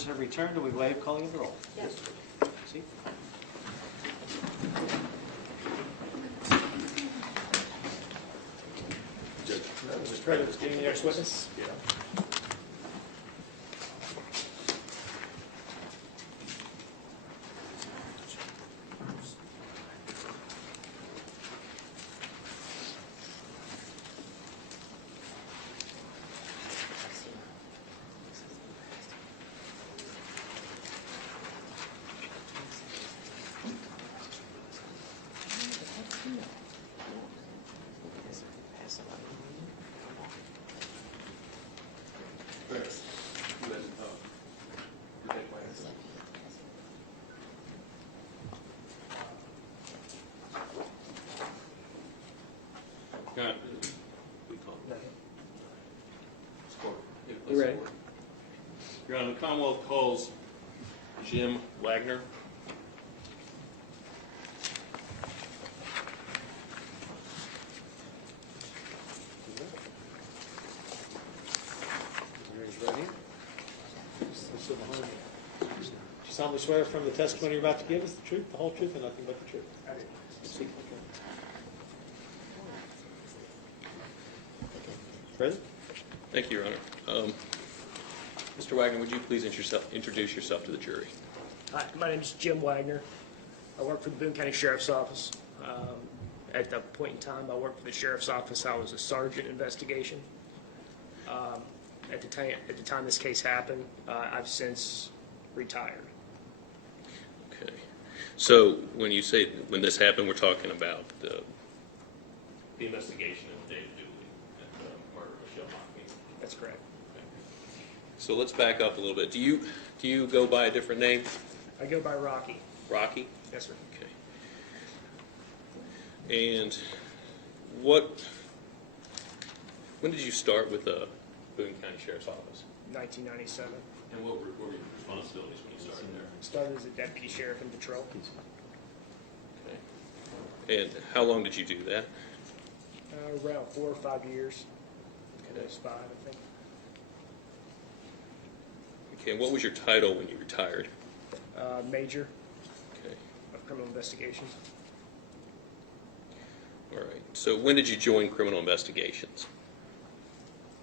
members have returned. Do we waive calling of the roll? Yes. See? Mr. President, getting the next witness? Yeah. You ready? Your Honor, the Commonwealth calls Jim Wagner. Raise your right hand. Sit behind me. Do you solemnly swear from the testimony you're about to give us the truth, the whole truth, and nothing but the truth? I do. Speak. President? Thank you, Your Honor. Mr. Wagner, would you please introduce yourself to the jury? Hi, my name is Jim Wagner. I work for the Boone County Sheriff's Office. At the point in time I worked for the Sheriff's Office, I was a sergeant investigation. At the time this case happened, I've since retired. Okay. So when you say when this happened, we're talking about the investigation of David Dooley and the murder of Michelle Hockney. That's correct. Okay. So let's back up a little bit. Do you go by a different name? I go by Rocky. Rocky? Yes, sir. Okay. And when did you start with the Boone County Sheriff's Office? 1997. And what were your responsibilities when you started there? Started as a deputy sheriff in patrol. Okay. And how long did you do that? Around 4 or 5 years. Okay. Those 5, I think. Okay, and what was your title when you retired? Major Okay. of criminal investigations. All right. So when did you join criminal investigations?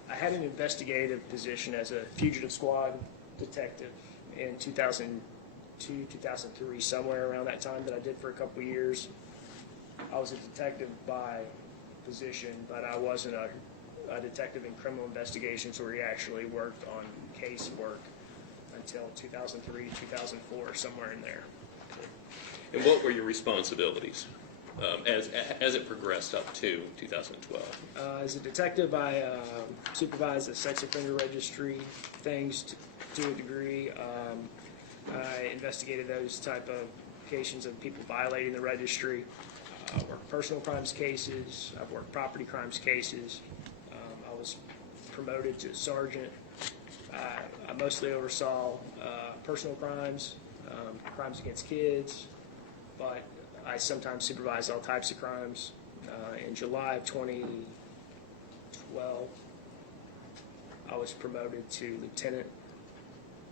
I had an investigative position as a fugitive squad detective in 2002, 2003, somewhere around that time that I did for a couple of years. I was a detective by position, but I wasn't a detective in criminal investigations where he actually worked on case work until 2003, 2004, somewhere in there. And what were your responsibilities as it progressed up to 2012? As a detective, I supervised the sex offender registry things to a degree. I investigated those type of cases of people violating the registry. I worked personal crimes cases. I've worked property crimes cases. I was promoted to sergeant. I mostly oversaw personal crimes, crimes against kids, but I sometimes supervised all types of crimes. In July of 2012, I was promoted to lieutenant,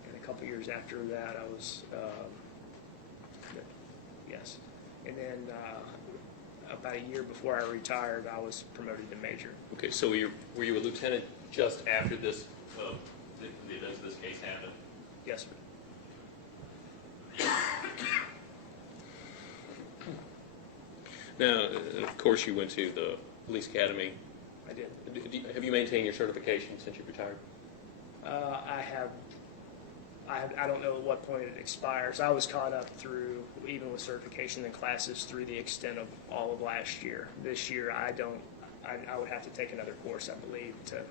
and a couple years after that, I was, yes. And then about a year before I retired, I was promoted to major. Okay, so were you a lieutenant just after this, the events of this case happened? Yes, sir. Now, of course, you went to the police academy. I did. Have you maintained your certification since you retired? I don't know at what point it expires. I was caught up through, even with certification and classes, through the extent of all of last year. This year, I would have to take another course, I believe, to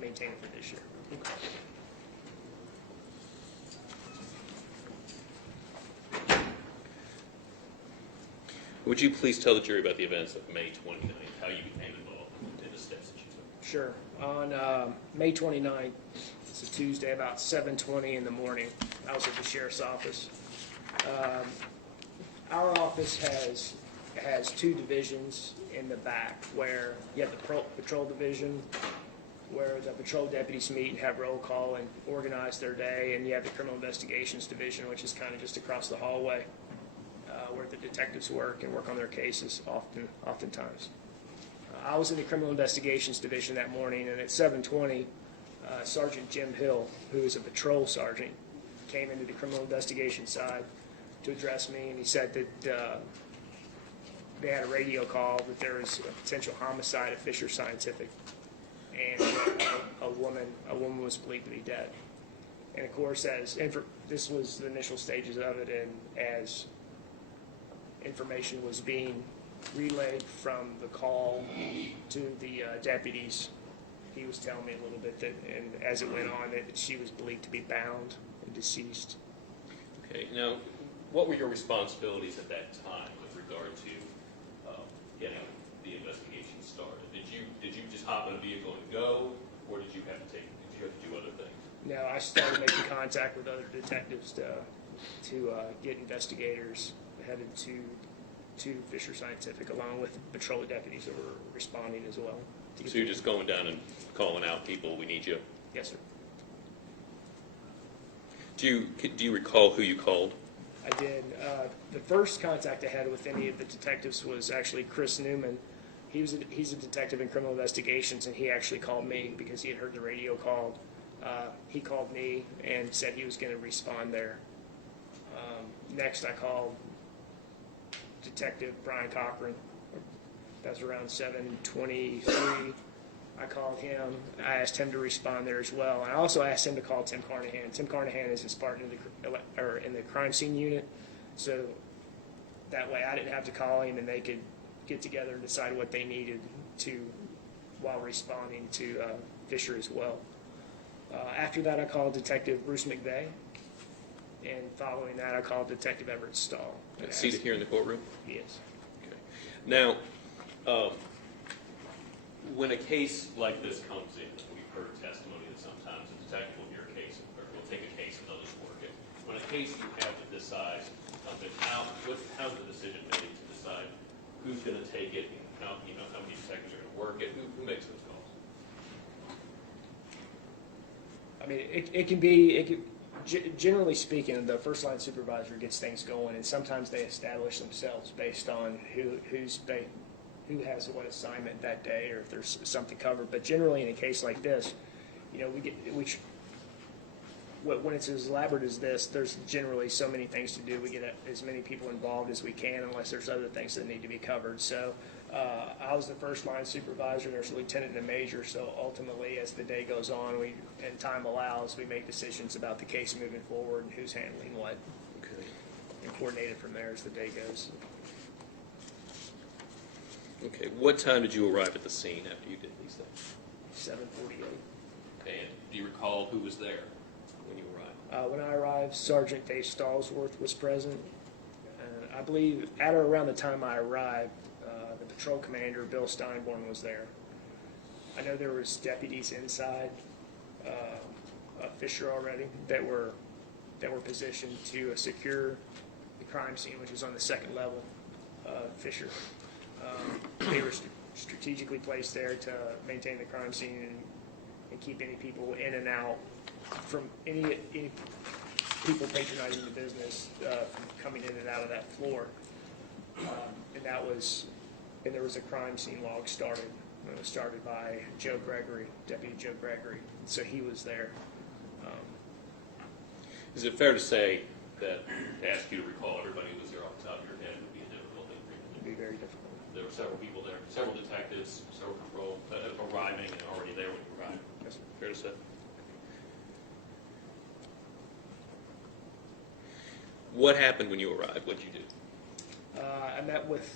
maintain it for this year. Would you please tell the jury about the events of May 29th, how you became involved in the steps that you took? Sure. On May 29th, it's a Tuesday, about 7:20 in the morning, I was at the sheriff's office. Our office has 2 divisions in the back, where you have the patrol division, where the patrol deputies meet and have roll call and organize their day, and you have the criminal investigations division, which is kind of just across the hallway, where the detectives work and work on their cases oftentimes. I was in the criminal investigations division that morning, and at 7:20, Sergeant Jim Hill, who is a patrol sergeant, came into the criminal investigation side to address me, and he said that they had a radio call that there was a potential homicide at Fisher Scientific, and a woman was believed to be dead. And of course, this was the initial stages of it, and as information was being relayed from the call to the deputies, he was telling me a little bit that, and as it went on, that she was believed to be bound and deceased. Okay. Now, what were your responsibilities at that time with regard to getting the investigation started? Did you just hop in a vehicle and go, or did you have to do other things? No, I started making contact with other detectives to get investigators headed to Fisher Scientific, along with patrol deputies that were responding as well. So you're just going down and calling out people, we need you? Yes, sir. Do you recall who you called? I did. The first contact I had with any of the detectives was actually Chris Newman. He's a detective in criminal investigations, and he actually called me because he had heard the radio call. He called me and said he was going to respond there. Next, I called Detective Brian Cochran. That was around 7:23. I called him. I asked him to respond there as well. I also asked him to call Tim Carnahan. Tim Carnahan is his partner in the crime scene unit, so that way I didn't have to call him, and they could get together and decide what they needed to while responding to Fisher as well. After that, I called Detective Bruce McVeigh, and following that, I called Detective Everett Stahl. Seated here in the courtroom? He is. Okay. Now, when a case like this comes in, we've heard testimony that sometimes a detective will hear a case, or will take a case and others work it. When a case you have of this size comes in, how's the decision made to decide who's going to take it, and how many detectives are going to work it? Who makes those calls? I mean, it can be, generally speaking, the first line supervisor gets things going, and sometimes they establish themselves based on who has what assignment that day, or if there's something covered. But generally, in a case like this, when it's as elaborate as this, there's generally so many things to do. We get as many people involved as we can, unless there's other things that need to be covered. So I was the first line supervisor. There's a lieutenant and a major. So ultimately, as the day goes on, and time allows, we make decisions about the case moving forward and who's handling what, Okay. and coordinate it from there as the day goes. Okay. What time did you arrive at the scene after you did these things? 7:48. Okay. And do you recall who was there when you arrived? When I arrived, Sergeant Dave Stallsworth was present. And I believe at or around the time I arrived, the patrol commander, Bill Steinborn, was there. I know there was deputies inside Fisher already that were positioned to secure the crime scene, which was on the second level of Fisher. They were strategically placed there to maintain the crime scene and keep any people in and out from any people patronizing the business from coming in and out of that floor. And there was a crime scene log started. It was started by Joe Gregory, Deputy Joe Gregory. So he was there. Is it fair to say that to ask you to recall everybody who was there off the top of your head would be a difficult thing for you? It'd be very difficult. There were several people there, several detectives, several patrol arriving and already there when you arrived. Yes, sir. Fair to say. What happened when you arrived? What did you do? I met with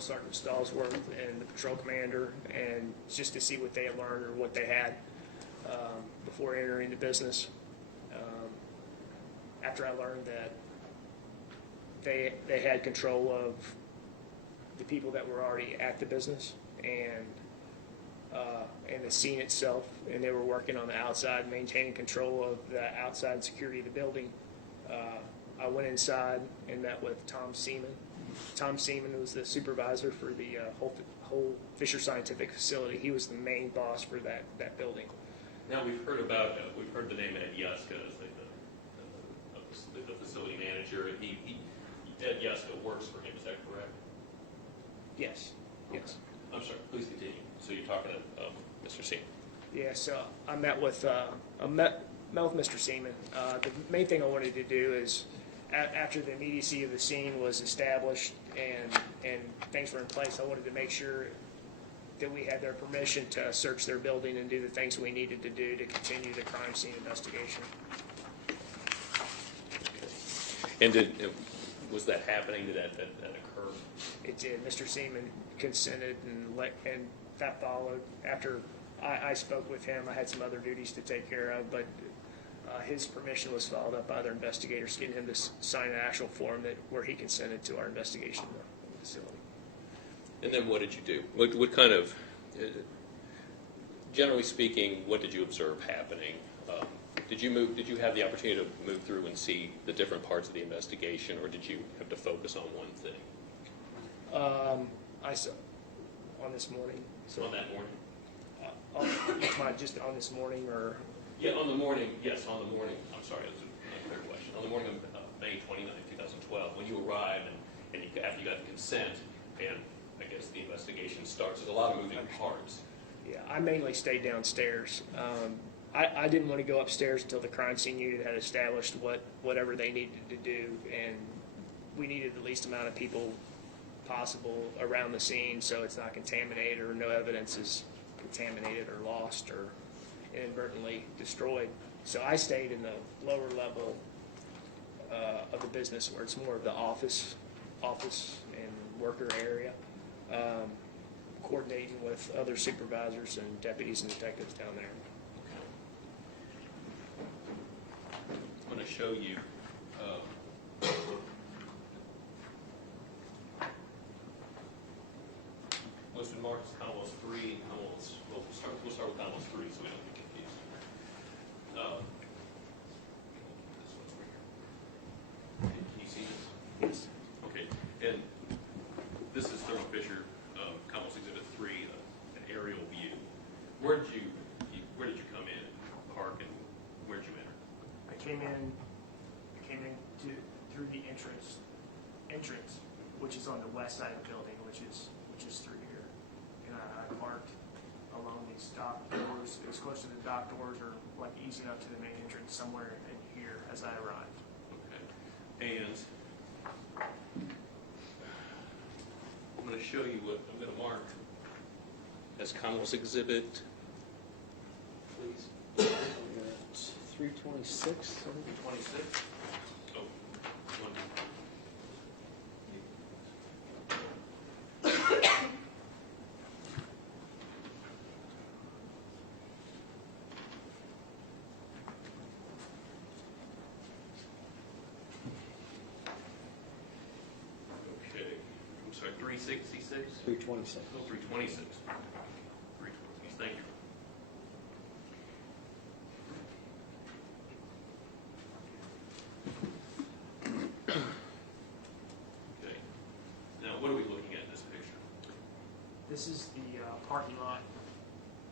Sergeant Stallsworth and the patrol commander, and just to see what they had learned or what they had before entering the business. After I learned that they had control of the people that were already at the business and the scene itself, and they were working on the outside, maintaining control of the outside security of the building. I went inside and met with Tom Seaman. Tom Seaman was the supervisor for the whole Fisher Scientific facility. He was the main boss for that building. Now, we've heard the name Ed Yuska as the facility manager. Ed Yuska works for him, is that correct? Yes. Yes. I'm sorry, please continue. So you're talking to Mr. Seaman. Yeah, so I met with Mr. Seaman. The main thing I wanted to do is, after the immediacy of the scene was established and things were in place, I wanted to make sure that we had their permission to search their building and do the things we needed to do to continue the crime scene investigation. And was that happening? Did that occur? It did. Mr. Seaman consented, and that followed. After I spoke with him, I had some other duties to take care of, but his permission was followed up by other investigators, getting him to sign an actual form where he consented to our investigation of the facility. And then what did you do? What kind of, generally speaking, what did you observe happening? Did you have the opportunity to move through and see the different parts of the investigation, or did you have to focus on one thing? I saw on this morning. So On that morning? Just on this morning, or? Yeah, on the morning. Yes, on the morning. I'm sorry, that was a clear question. On the morning of May 29, 2012, when you arrived and after you got the consent, and I guess the investigation starts, there's a lot of moving parts. Yeah, I mainly stayed downstairs. I didn't want to go upstairs until the crime scene unit had established whatever they needed to do, and we needed the least amount of people possible around the scene so it's not contaminated or no evidence is contaminated or lost or inadvertently destroyed. So I stayed in the lower level of the business where it's more of the office and worker area, coordinating with other supervisors and deputies and detectives down there. I'm going to show you most of Mark's Commonwealth 3 and Commonwealth. Well, we'll start with Commonwealth 3 so we don't get confused. This one over here. Can you see this? Yes. Okay, and this is Thermo Fisher Commonwealth Exhibit 3, an aerial view. Where did you come in, park, and where did you enter? I came in through the entrance, which is on the west side of the building, which is through here. And I parked along these dock doors. It was close to the dock doors, or like easy enough to the main entrance, somewhere in here as I arrived. Okay, and I'm going to show you what I'm going to mark as Commonwealth Exhibit, please. 326. 26. Oh, one. Okay, I'm sorry, 366? 326. Oh, 326. 326, thank you. Okay. Now, what are we looking at in this picture? This is the parking lot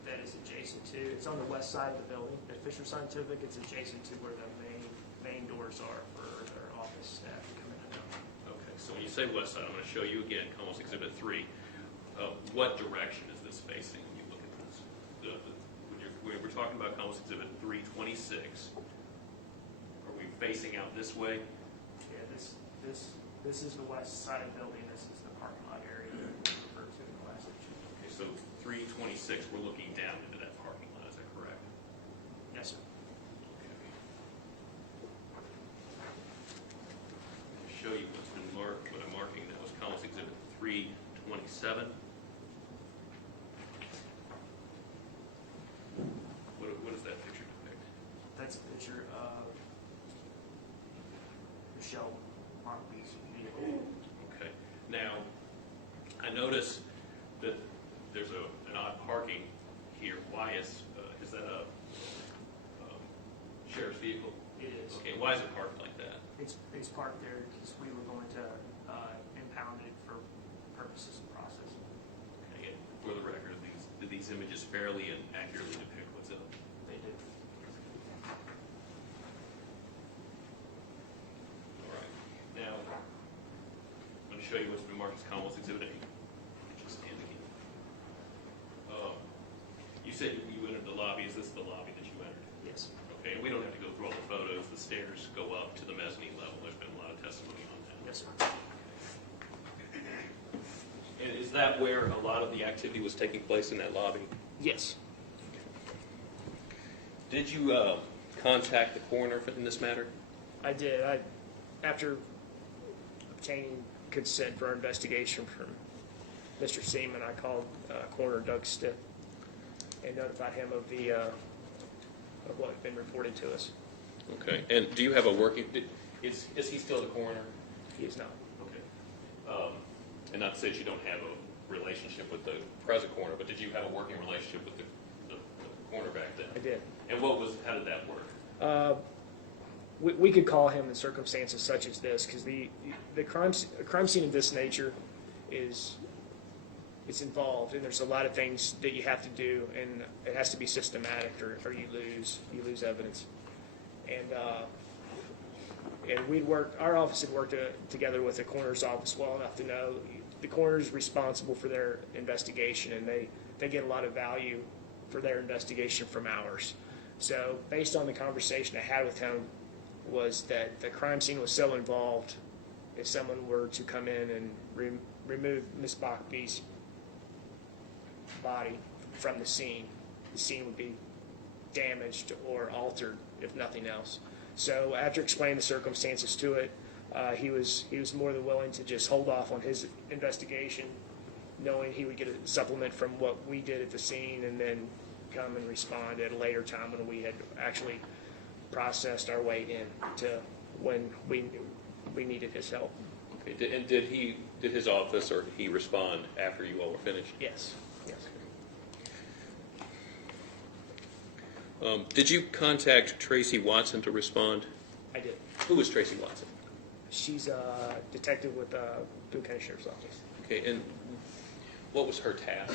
that is adjacent to. It's on the west side of the building. At Fisher Scientific, it's adjacent to where the main doors are for their office staff to come in and out. Okay, so when you say west side, I'm going to show you again, Commonwealth Exhibit 3. What direction is this facing when you look at this? When we're talking about Commonwealth Exhibit 326, are we facing out this way? Yeah, this is the west side of the building. This is the parking lot area that we referred to in the last picture. Okay, so 326, we're looking down into that parking lot, is that correct? Yes, sir. Okay. I'll show you what's been marked, what I'm marking now is Commonwealth Exhibit 327. What does that picture depict? That's a picture of Michelle Markby's vehicle. Okay. Now, I notice that there's an odd parking here. Why is that a sheriff's vehicle? It is. Okay, why is it parked like that? It's parked there because we were going to impound it for purposes of processing. Okay, these images fairly and accurately depict what's up? They do. All right. Now, I'm going to show you what's been marked as Commonwealth Exhibit 8. Stand again. You said you entered the lobby. Is this the lobby that you entered? Yes. Okay, and we don't have to go through all the photos. The stairs go up to the mezzanine level. There's been a lot of testimony on that. Yes, sir. And is that where a lot of the activity was taking place, in that lobby? Yes. Did you contact the coroner in this matter? I did. After obtaining consent for our investigation from Mr. Seaman, I called Coroner Doug Stitt and notified him of of what had been reported to us. Okay. And do you have a working? Is he still the coroner? He is not. Okay. And not to say that you don't have a relationship with the present coroner, but did you have a working relationship with the coroner back then? I did. And how did that work? We could call him in circumstances such as this, because the crime scene of this nature it's involved, and there's a lot of things that you have to do, and it has to be systematic, or you lose evidence. And our office had worked together with the coroner's office well enough to know the coroner's responsible for their investigation, and they get a lot of value for their investigation from ours. So based on the conversation I had with him, was that the crime scene was so involved, if someone were to come in and remove Miss Bachby's body from the scene would be damaged or altered, if nothing else. So after explaining the circumstances to it, he was more than willing to just hold off on his investigation, knowing he would get a supplement from what we did at the scene, and then come and respond at a later time when we had actually processed our way in to when we needed his help. Okay. And did his office or he respond after you all were finished? Yes. Did you contact Tracy Watson to respond? I did. Who was Tracy Watson? She's a detective with the Boone County Sheriff's Office. Okay, and what was her task?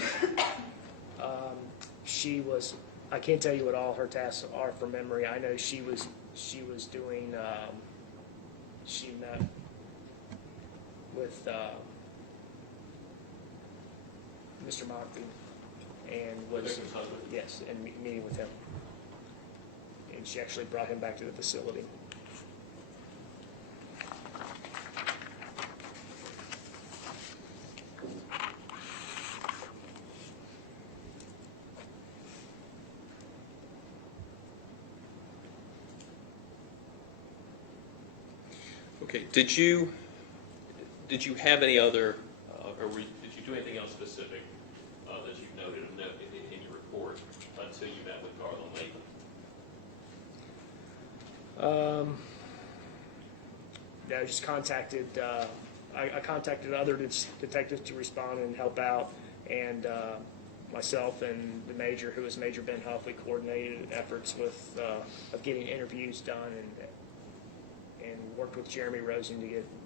She was. I can't tell you what all her tasks are from memory. I know she was doing. She met with Mr. Mockby and was Victim's husband? yes, and meeting with him. And she actually brought him back to the facility. Okay. Did you have any other, or did you do anything else specific that you've noted in your report until you met with Garland Latham? I just contacted. I contacted other detectives to respond and help out, and myself and the major, who was Major Ben Huff, we coordinated efforts with of getting interviews done and worked with Jeremy Rosen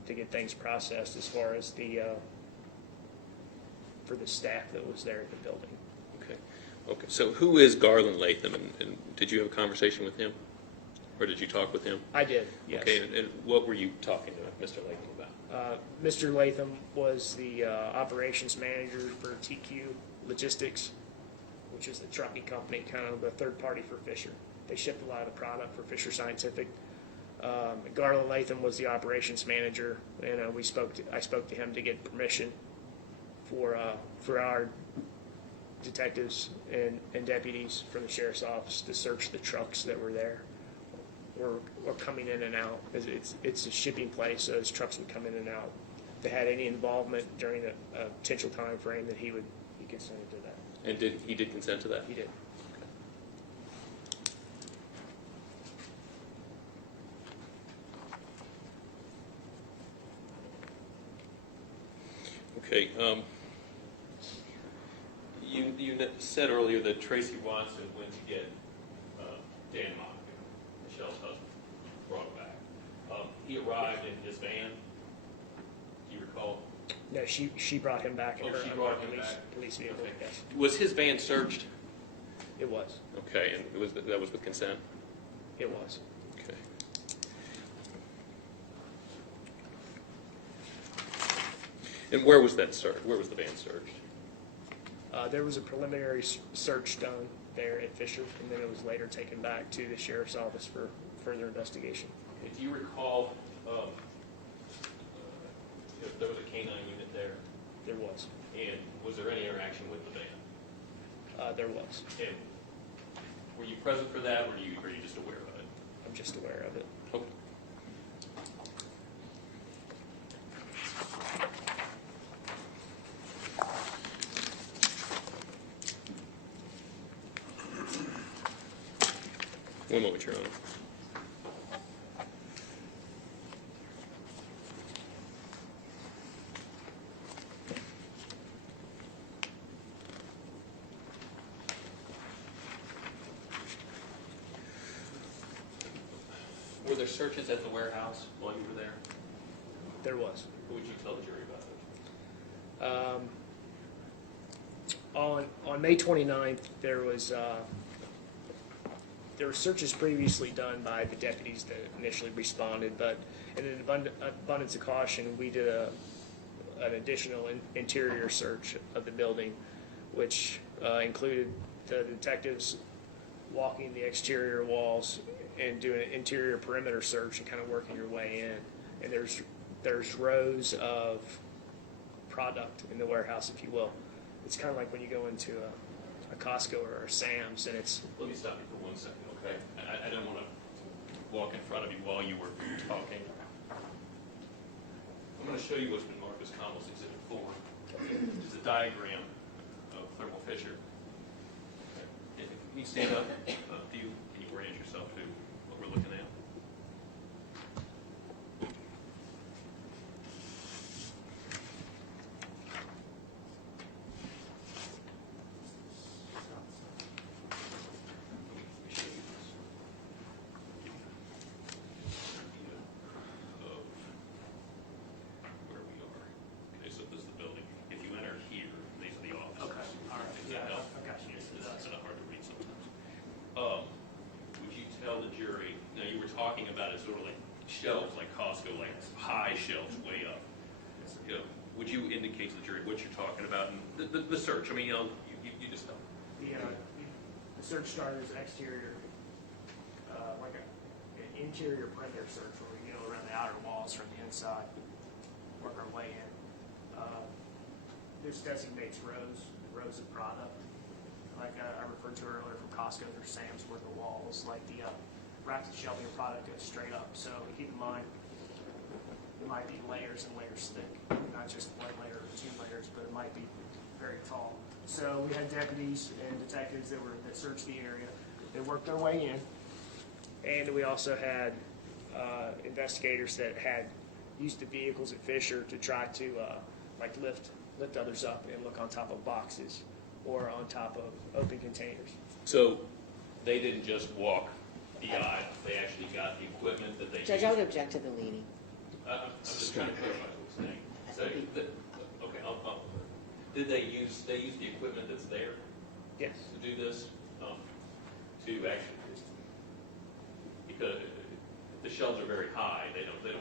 to get things processed as far as for the staff that was there at the building. Okay. So who is Garland Latham, and did you have a conversation with him, or did you talk with him? I did. Yes. Okay. And what were you talking to Mr. Latham about? Mr. Latham was the operations manager for TQ Logistics, which is the trucking company, kind of the third party for Fisher. They shipped a lot of the product for Fisher Scientific. Garland Latham was the operations manager, and I spoke to him to get permission for our detectives and deputies from the sheriff's office to search the trucks that were there or coming in and out. It's a shipping place, so those trucks would come in and out. If they had any involvement during a potential time frame, that he consented to that. And he did consent to that? He did. Okay. You said earlier that Tracy Watson went to get Dan Mock, Michelle's husband, brought back. He arrived in his van. Do you recall? No, she brought him back in Oh, her she brought him police, back. police vehicle. Okay. Yes, Was his van searched? it was. Okay, and that was with consent? It was. Okay. And where was that search? Where was the van searched? There was a preliminary search done there at Fisher, and then it was later taken back to the sheriff's office for further investigation. And do you recall if there was a canine unit there? There was. And was there any interaction with the van? There was. And were you present for that, or were you just aware of it? I'm just aware of it. Okay. One moment, Your Honor. Were there searches at the warehouse while you were there? There was. What would you tell the jury about it? On May 29th, there were searches previously done by the deputies that initially responded, but in an abundance of caution, we did an additional interior search of the building, which included the detectives walking the exterior walls and doing an interior perimeter search and kind of working your way in. And there's rows of product in the warehouse, if you will. It's kind of like when you go into a Costco or a Sam's, and it's... Let me stop you for 1 second, okay? I don't want to walk in front of you while you were talking. I'm going to show you what's been marked as Commonwealth Exhibit 4. Which is a diagram of thermal fissure. Okay. Can you stand up? Can you orient yourself to what we're looking at? Shelves like Costco, like high shelves way up. You know, would you indicate to the jury what you're talking about and the search? I mean, you just know. The search started as exterior, like an interior perimeter search where we go around the outer walls from the inside, work our way in. This designates rows of product. Like I referred to earlier from Costco or Sam's, where the walls, like the racks of shelving product goes straight up. So keep in mind, it might be layers and layers thick, not just one layer or two layers, but it might be very tall. So we had deputies and detectives that searched the area. They worked their way in, and we also had investigators that had used the vehicles at Fisher to try to like lift others up and look on top of boxes or on top of open containers. So they didn't just walk the aisle, they actually got the equipment that they Judge, used. I would object to the leading. I'm just trying to clarify what we're saying. Okay, did they use the equipment that's there Yes. to do this? To actually, because the shelves are very high, they don't,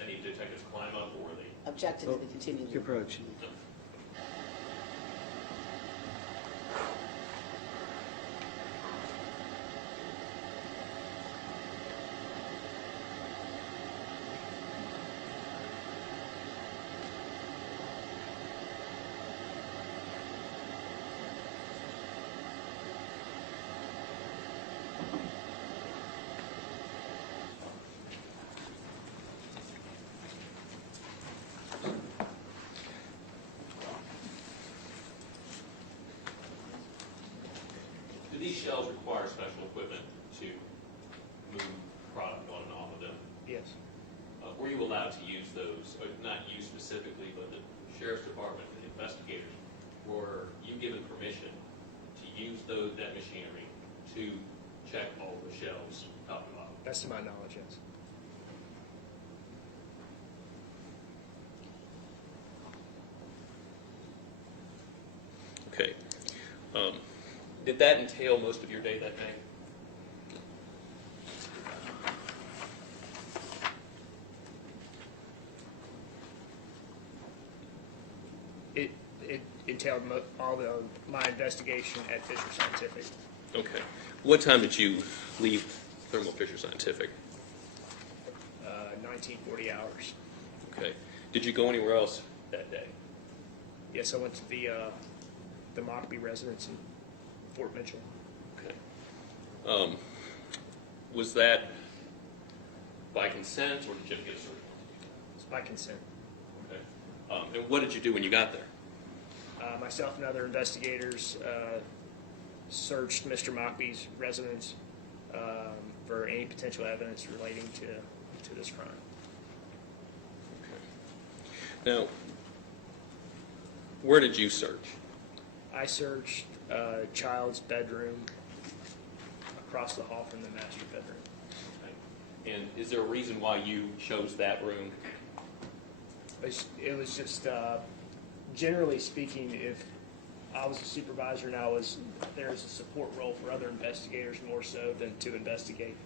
any detectives climb up, or they? Object to the continued. Approach. Do these shelves require special equipment to move product on and off of them? Yes. Were you allowed to use those, not you specifically, but the sheriff's department, the investigators, were you given permission to use that machinery to check all the shelves top and bottom? That's to my knowledge, yes. Did that entail most of your day that day? It entailed my investigation at Fisher Scientific. Okay. What time did you leave Thermo Fisher Scientific? 1940 hours. Okay. Did you go anywhere else that day? Yes, I went to the Mockbee residence in Fort Mitchell. Okay. Was that by consent, or did you have to get a search warrant? It's by consent. Okay. And what did you do when you got there? Myself and other investigators searched Mr. Mockbee's residence for any potential evidence relating to this crime. Okay. Now, where did you search? I searched a child's bedroom across the hall from the master bedroom. Okay. And is there a reason why you chose that room? It was just, generally speaking, if I was a supervisor and there's a support role for other investigators more so than to investigate.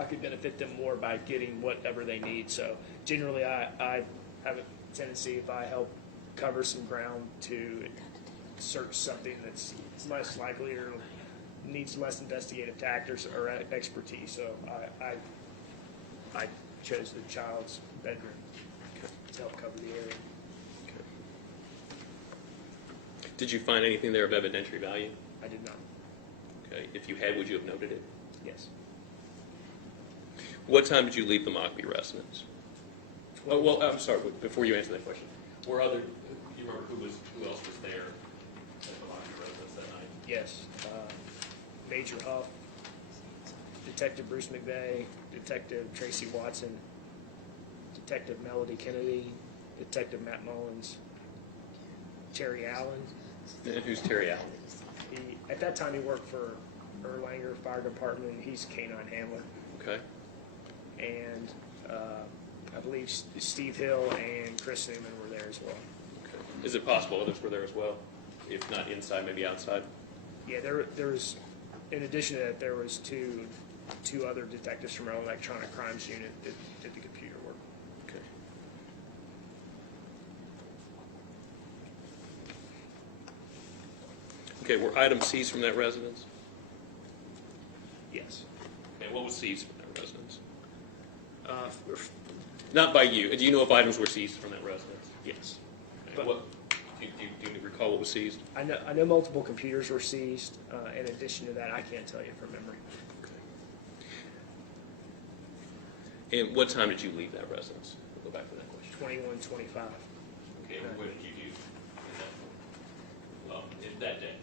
I could benefit them more by getting whatever they need. So generally I have a tendency, if I help cover some ground, to search something that's less likely or needs less investigative tactics or expertise. So I chose the child's bedroom to help cover the area. Okay. Did you find anything there of evidentiary value? I did not. Okay. If you had, would you have noted it? Yes. What time did you leave the Mockbee residence? Oh, well, I'm sorry. Before you answer that question, do you remember who else was there at the Mockbee residence that night? Yes. Major Huff, Detective Bruce McVeigh, Detective Tracy Watson, Detective Melody Kennedy, Detective Matt Mullins, Terry Allen. And who's Terry Allen? At that time, he worked for Erlanger Fire Department. He's a canine handler. Okay. And I believe Steve Hill and Chris Newman were there as well. Okay. Is it possible others were there as well? If not inside, maybe outside? Yeah, there was, in addition to that, there was two other detectives from our electronic crimes unit that did the computer work. Okay. Okay, were items seized from that residence? Yes. Okay, what was seized from that residence? Not by you. Do you know if items were seized from that residence? Yes. Okay, do you recall what was seized? I know multiple computers were seized. In addition to that, I can't tell you from memory. Okay. And what time did you leave that residence? We'll go back to that question. 21:25. Okay, and what did you do in that day?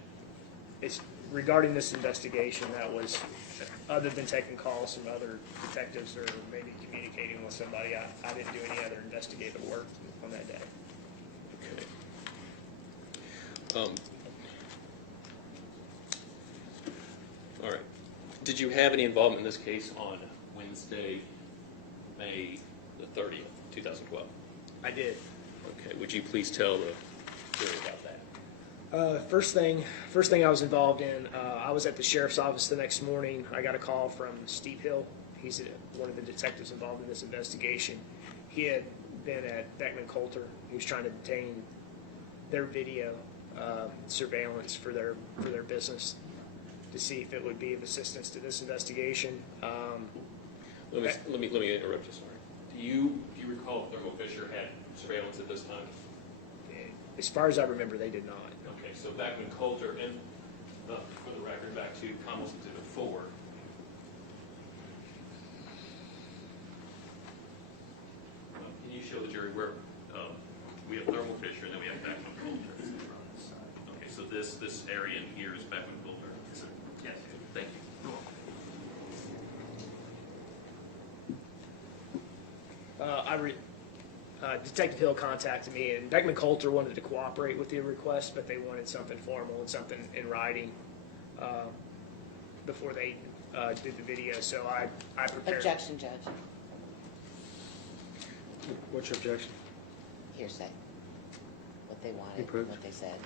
It's regarding this investigation. That was, other than taking calls from other detectives or maybe communicating with somebody, I didn't do any other investigative work on that day. Okay. All right. Did you have any involvement in this case on Wednesday, May the 30th, 2012? I did. Okay. Would you please tell the jury about that? First thing I was involved in, I was at the sheriff's office the next morning. I got a call from Steve Hill. He's one of the detectives involved in this investigation. He had been at Beckman Coulter. He was trying to obtain their video surveillance for their business to see if it would be of assistance to this investigation. Let me interrupt you. Sorry. Do you recall if Thermo Fisher had surveillance at this time? As far as I remember, they did not. Okay, so Beckman Coulter, and for the record, back to Commonwealth Exhibit 4. Can you show the jury where we have Thermo Fisher and then we have Beckman Coulter? Okay, so this area in here is Beckman Coulter. Yes. Thank you. Detective Hill contacted me, and Beckman Coulter wanted to cooperate with the request, but they wanted something formal and something in writing before they did the video. So I prepared. Objection, Judge. What's your objection? Hearsay. What they wanted, Approved. what they said.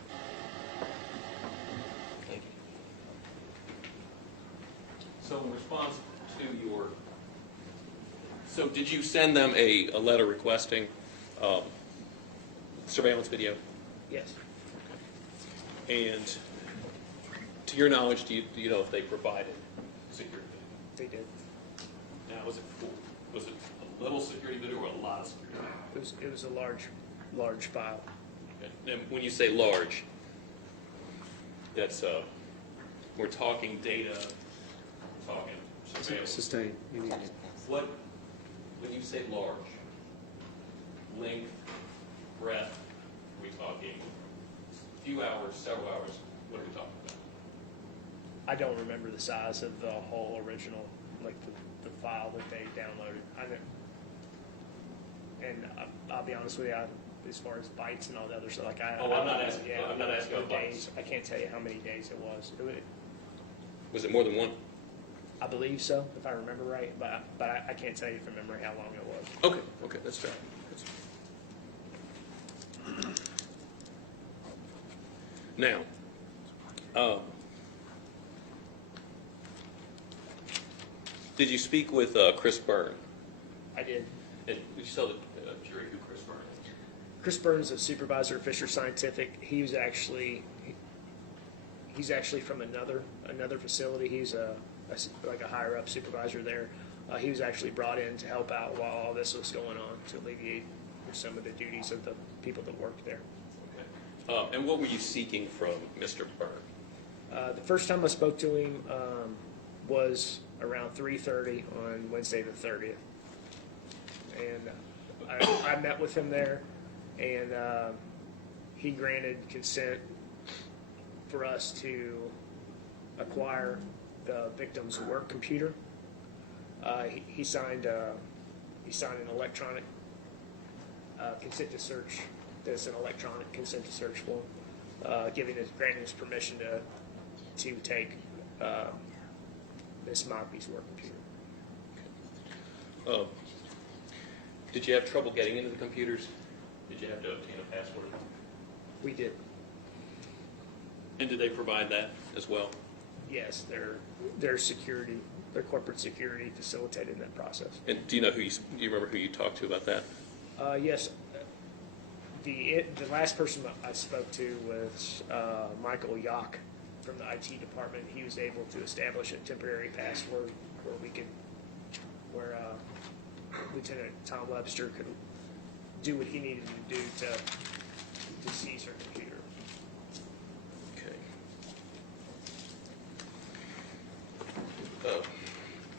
So in response to your, so did you send them a letter requesting surveillance video? Yes, And to your knowledge, do you know if they provided security? they did. Now, was it a little security video or a lot of security video? It was a large file. Okay. And when you say large, that's we're talking data, we're talking surveillance. Sustain. What, when you say large, length, breadth, are we talking a few hours, several hours? What are we talking about? I don't remember the size of the whole original, like the file that they downloaded. I'll be honest with you, as far as bytes and all the other stuff, like I'm not asking. I'm not asking about the bytes. days. I can't tell you how many days it was. Was it more than one? I believe so, if I remember right, but I can't tell you from memory how long it was. Okay, that's fair. Now, did you speak with Chris Byrne? I did. And would you tell the jury who Chris Byrne is? Chris Burns, a supervisor at Fisher Scientific. He's actually from another facility. He's like a higher up supervisor there. He was actually brought in to help out while all this was going on to alleviate some of the duties of the people that worked there. Okay. And what were you seeking from Mr. Byrne? The first time I spoke to him was around 3:30 on Wednesday the 30th, and I met with him there, and he granted consent for us to acquire the victim's work computer. He signed an electronic consent to search. There's an electronic consent to search form, granting us permission to take Miss Mockby's work computer. Did you have trouble getting into the computers? Did you have to obtain a password? We did. And did they provide that as well? Yes, their security, their corporate security facilitated that process. And do you remember who you talked to about that? Yes. The last person I spoke to was Michael Yock from the IT department. He was able to establish a temporary password where Lieutenant Tom Webster could do what he needed to do to seize her computer. Okay.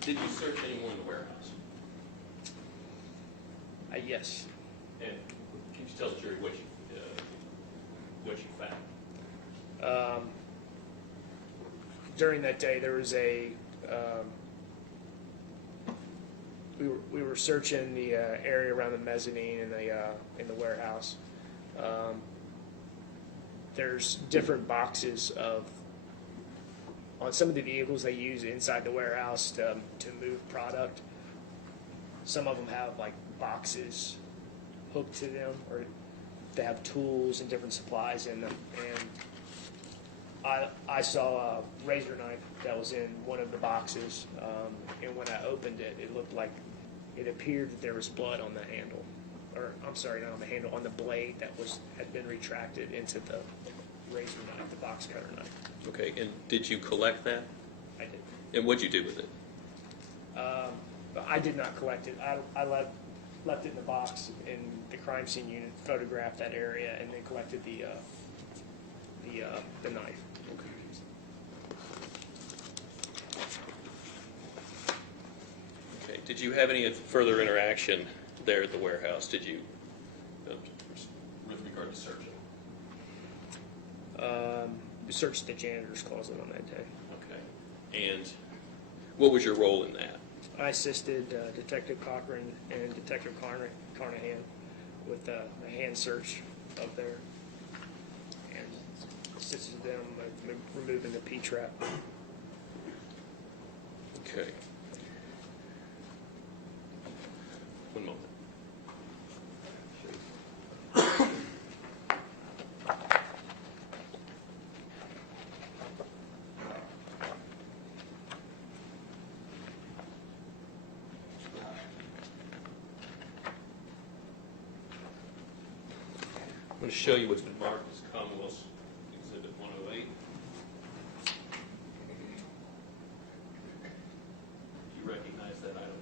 Did you search anymore in the warehouse? Yes. And can you tell the jury what you found? During that day, there was we were searching the area around the mezzanine in the warehouse. There's different boxes on some of the vehicles they use inside the warehouse to move product. Some of them have like boxes hooked to them, or they have tools and different supplies in them. And I saw a razor knife that was in one of the boxes, and when I opened it, it appeared that there was blood on the handle, or I'm sorry, not on the handle, on the blade that had been retracted into the razor knife, the box cutter knife. Okay, and did you collect that? I did. And what'd you do with it? I did not collect it. I left it in the box, and the crime scene unit photographed that area, and they collected the knife. Okay. Did you have any further interaction there at the warehouse? Did you, with regard to searching? We searched the janitor's closet on that day. Okay. And what was your role in that? I assisted Detective Cochran and Detective Carnahan with the hand search up there, and assisted them with removing the P-trap. Okay. One moment. going to show you what's been marked as Commonwealth's Exhibit 108. Do you recognize that item?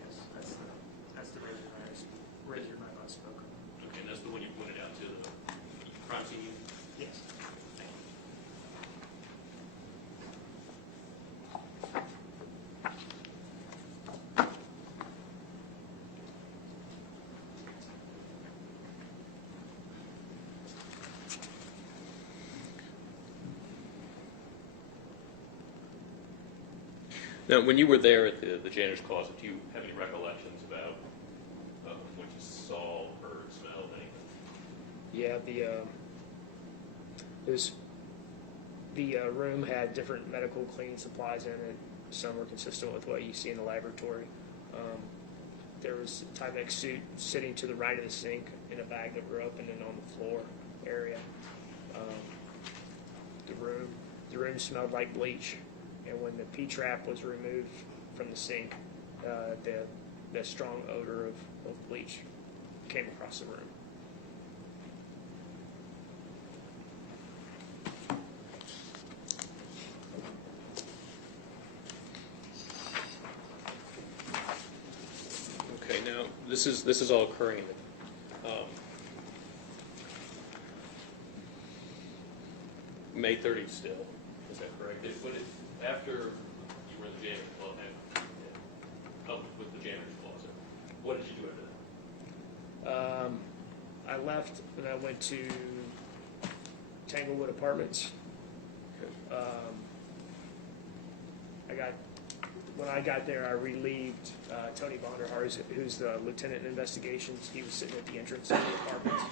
Yes, that's the razor knife I spoke of. Okay, and that's the one you pointed out to the crime scene unit? Yes. Now, when you were there at the janitor's closet, do you have any recollections about what you saw, heard, smelled, anything? Yeah, the room had different medical cleaning supplies in it. Some were consistent with what you see in the laboratory. There was a Tyvek suit sitting to the right of the sink in a bag that were open and on the floor area. The room smelled like bleach, and when the P-trap was removed from the sink, the strong odor of bleach came across the room. Okay, now this is all occurring in the May 30th still. Is that correct? After you were in the janitor's closet, with the janitor's closet, what did you do after that? I left and I went to Tanglewood Apartments. Okay. When I got there, I relieved Tony Vonderhaar, who's the lieutenant in investigations. He was sitting at the entrance to the apartments.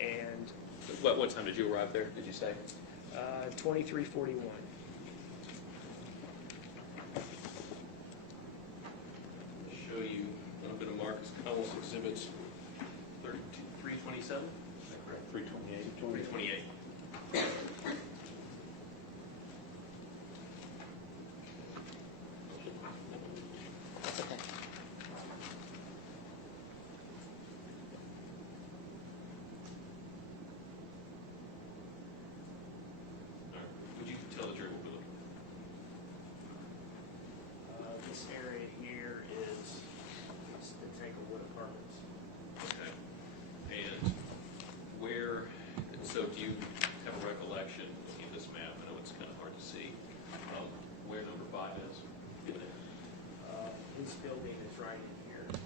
And What time did you arrive there, did you say? 2341. Show you, I'm going to mark as Commonwealth's Exhibits 327, is that correct? 328. 328. That's okay. Would you tell the jury what we're looking This area here is the Tanglewood Apartments. for? Okay. And so do you have a recollection, looking at this map, I know it's kind of hard to see, where number 5 is? In there. His building is right in here, and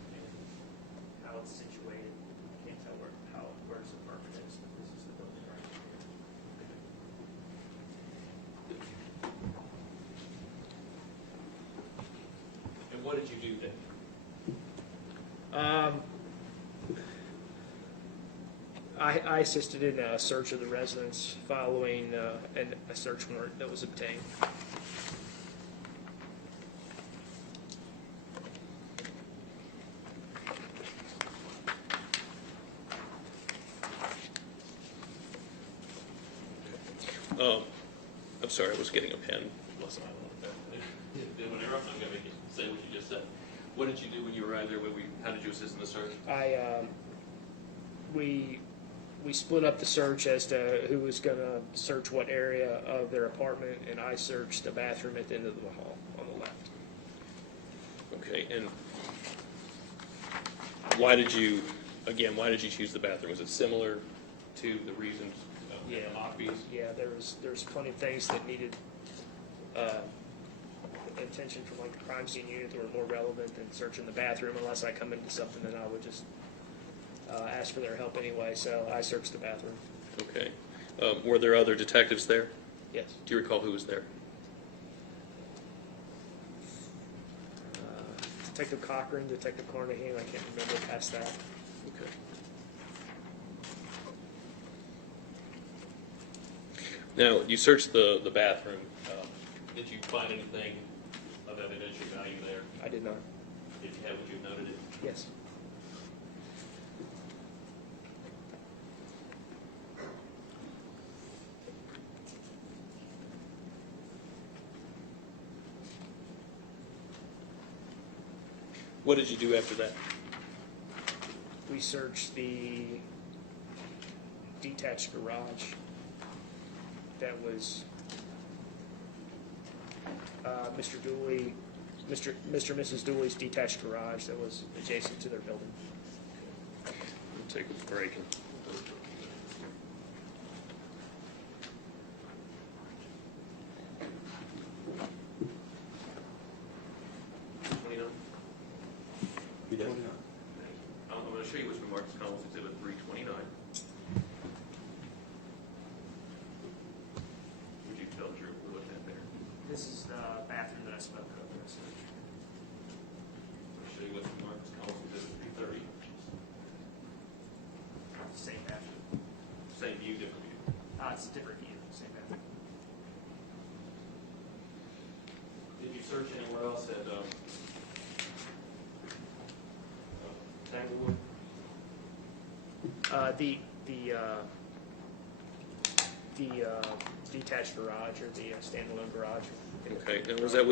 how it's situated, I can't tell where his apartment is. This is the building right here. And what did you do then? I assisted in a search of the residence following a search warrant that was obtained. I'm sorry, I was getting a pen. Wasn't I? Didn't interrupt. I'm going to make you say what you just said. What did you do when you arrived there? How did you assist in the search? We split up the search as to who was going to search what area of their apartment, and I searched the bathroom at the end of the hall on the left. Okay, and why did you choose the bathroom? Was it similar to the reasons of the Mockbees? Yeah, there's plenty of things that needed attention from like the crime scene unit that were more relevant than searching the bathroom. Unless I come into something, then I would just ask for their help anyway. So I searched the bathroom. Okay. Were there other detectives there? Yes. Do you recall who was there? Detective Cochran, Detective Carnahan. I can't remember past that. Okay. Now, you searched the bathroom. Did you find anything of evidential value there? I did not. Would you have noted it? Yes. What did you do after that? we searched the detached garage that was Mr. and Mrs. Dooley's detached garage that was adjacent to their building. We'll take a break. You done? I'm going to show you what's from Marcus Collins Exhibit 329. Would you tell Drew we're looking at there? This is the bathroom that I spoke of. I'll show you what's from Marcus Collins Exhibit 330. Same bathroom. Same view, different view. It's a different view. Same bathroom. Did you search anywhere else at Tanglewood? The detached garage or the standalone garage. Okay, and was that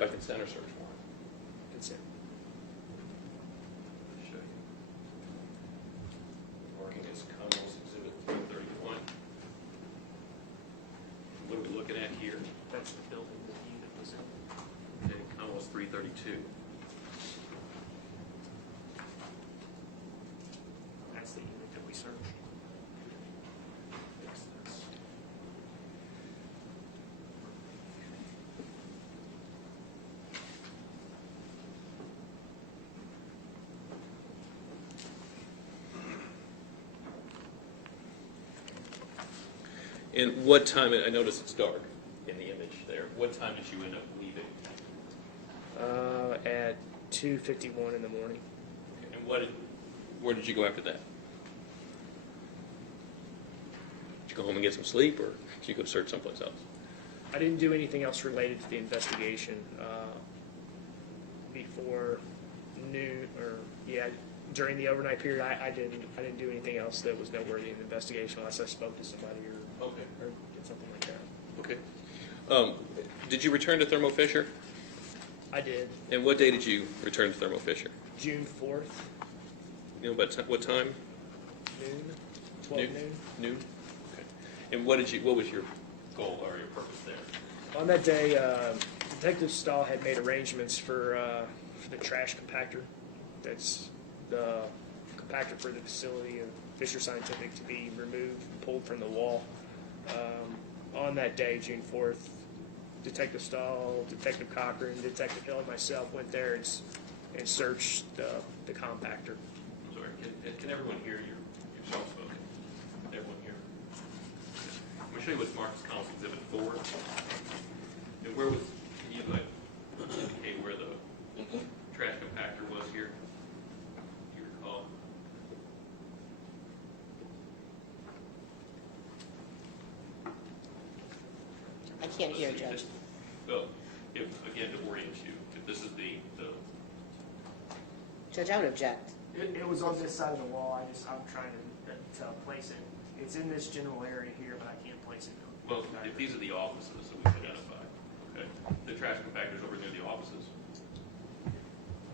by consent or search warrant? Consent. Show you. Marking as Commonwealth Exhibit 331. What are we looking at here? That's the building that the unit was in. Okay, Commonwealth 332. That's the unit that we searched. Yes, that's. And what time, I notice it's dark in the image there. What time did you end up leaving? At 2:51 in the morning. And where did you go after that? Did you go home and get some sleep, or did you go search someplace else? I didn't do anything else related to the investigation before noon, during the overnight period. I didn't do anything else that was noteworthy in the investigation unless I spoke to somebody or did something like that. Okay. Did you return to Thermo Fisher? I did. And what day did you return to Thermo Fisher? June 4th, You know, about what time? noon, 12 noon. Noon. Okay. And what was your goal or your purpose there? On that day, Detective Stahl had made arrangements for the trash compactor. That's the compactor for the facility of Fisher Scientific to be removed and pulled from the wall. On that day, June 4th, Detective Stahl, Detective Cochran, Detective Hill, and myself went there and searched the compactor. I'm sorry. Can everyone hear your soft spoken? Everyone hear? I'm going to show you what's Marcus Collins Exhibit 4. And where was? Can you indicate where the trash compactor was here? Do you recall? I can't hear, Judge. Well, again, to orient you, if this is the Judge, I would object. It was on this side of the wall. I'm trying to place it. It's in this general area here, but I can't place it. well, if these are the offices that we've identified, okay, the trash compactor's over near the offices. I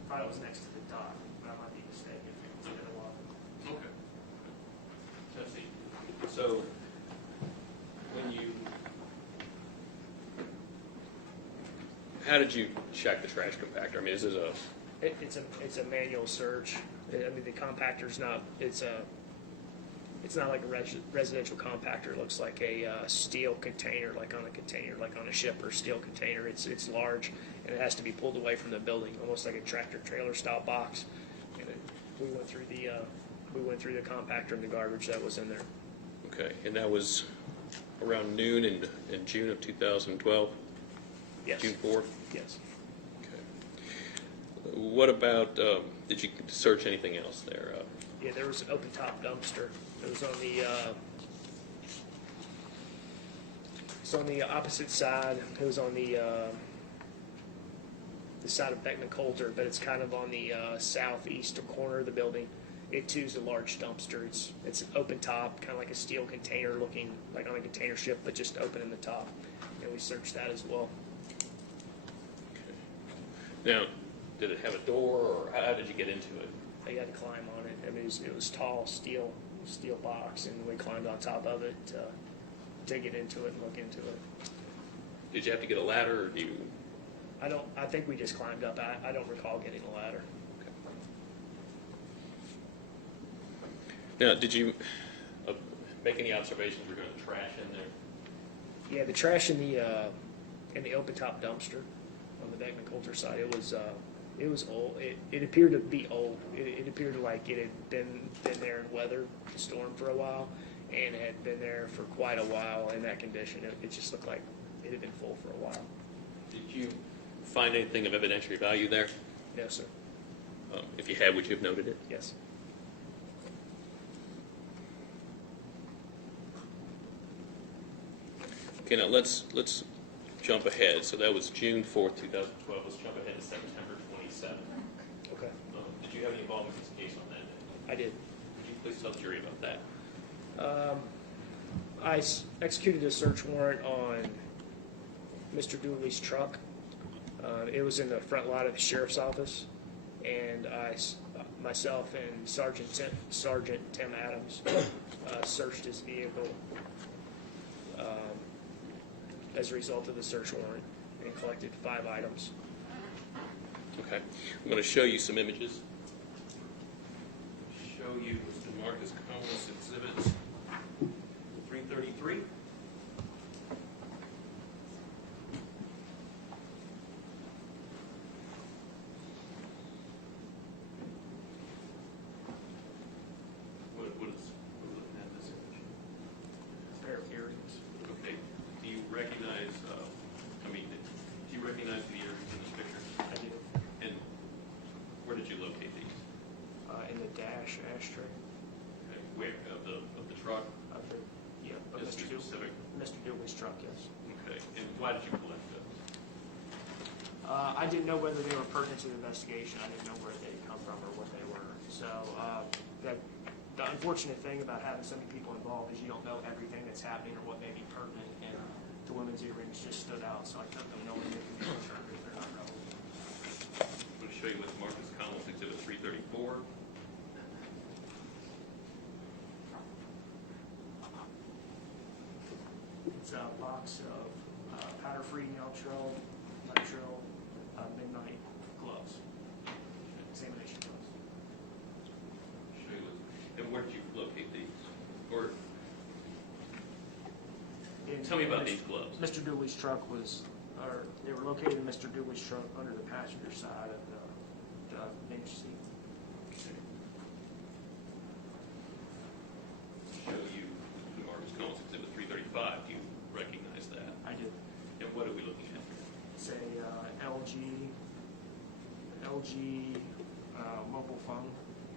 thought it was next to the dock, but I might be mistaken. It's been a while. Okay. Let's see. So, how did you check the trash compactor? I mean, is this It's a manual search. I mean, the compactor's not. It's not like a residential compactor. It looks like a steel container, like on a ship or steel container. It's large and it has to be pulled away from the building, almost like a tractor trailer style box. And we went through the compactor and the garbage that was in there. okay? And that was around noon in June of 2012. Yes. June 4th. Yes. Okay. What about? Did you search anything else there? Yeah, there was an open top dumpster. It was on the it's on the opposite side. It was on the side of Beckman Coulter, but it's kind of on the southeast corner of the building. It too is a large dumpster. It's an open top, kind of like a steel container, looking like on a container ship, but just open in the top. And we searched that as well. Okay. Now, did it have a door, or how did you get into it? They had to climb on it. I mean, it was tall steel box, and we climbed on top of it to get into it and look into it. Did you have to get a ladder, or do you? I think we just climbed up. I don't recall getting a ladder. Now, did you make any observations regarding the trash in there? Yeah, the trash in the open top dumpster on the Beckman Coulter side, it was old. It appeared to be old. It appeared like it had been there and weathered the storm for a while, and had been there for quite a while in that condition. It just looked like it had been full for a while. Did you find anything of evidentiary value there? No, sir. If you had, would you have noted it? Yes. Okay, now let's jump ahead. So that was June 4th, 2012. Let's jump ahead to September 27th. Okay. Did you have any involvement in this case on that day? I did. Could you please tell the jury about that? I executed a search warrant on Mr. Dooley's truck. It was in the front lot of the sheriff's office, and myself and Sergeant Tim Adams searched his vehicle as a result of the search warrant and collected 5 items. Okay. I'm going to show you some images. Show you Mr. Marcus Cohen's exhibits 333. What is we're looking at this image? A pair of earrings. Okay. Do you recognize? Do you recognize the earrings in this picture? I do. And where did you locate these? In the dash ashtray Okay. Where of the truck? of the of Is Mr. it specific? Dooley's truck. Yes. Okay. And why did you collect those? I didn't know whether they were pertinent to the investigation. I didn't know where they'd come from or what they were. So the unfortunate thing about having so many people involved is you don't know everything that's happening or what may be pertinent. And the women's earrings just stood out, so I took them knowing they could be returned if they're not relevant. I'm going to show you with Marcus Collins exhibit 334. It's a box of powder-free Nitrile midnight gloves, examination gloves. Show you and where did you locate these? Or tell me about these gloves. Mr. Dooley's truck they were located in Mr. Dooley's truck under the passenger side of the bench seat. Show you Marcus Collins exhibit 335. Do you recognize that? I did. And what are we looking at? It's a LG mobile phone,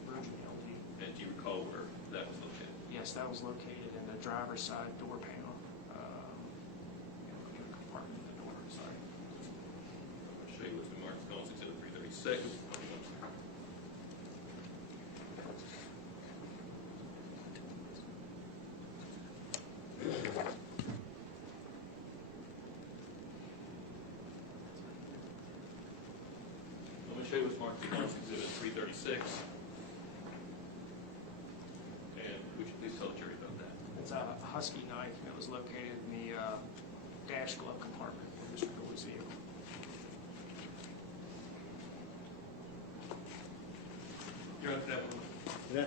Virgin LG. And do you recall where that was located? Yes, that was located in the driver's side door panel. In the compartment of the door, sorry. I'm going to show you with Marcus Collins exhibit 336. I'm going to show you with Marcus Collins exhibit 336. And would you please tell the jury about that? It's a Husky knife that was located in the dash glove compartment of Mr. Dooley's vehicle. You're on that one. Yeah.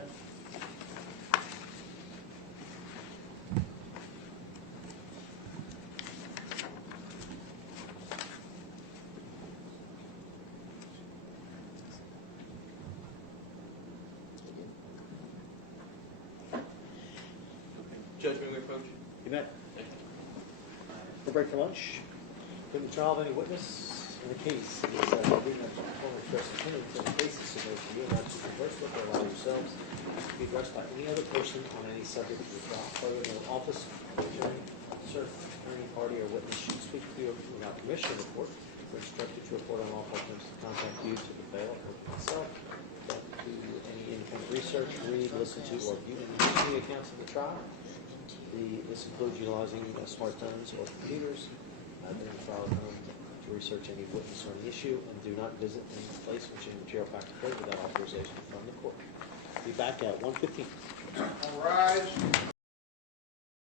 Judge, may we approach? You bet. Thank you. We'll break for lunch. During the trial of any witness in the case, it is being a former express opinion in the case is submitted to you, not to converse with or allow yourselves to be addressed by any other person on any subject of the trial. Further, no office, attorney, officer, attorney, party, or witness should speak to you without permission to report. We're instructed to report on all questions to contact you to the bail or myself. To any independent research, read, listen to, or view any accounts of the trial. This includes utilizing smartphones or computers during the trial room to research any witness or any issue, and do not visit any place which any material fact occurred without authorization from the court. Court. Be back at 1:15. All rise.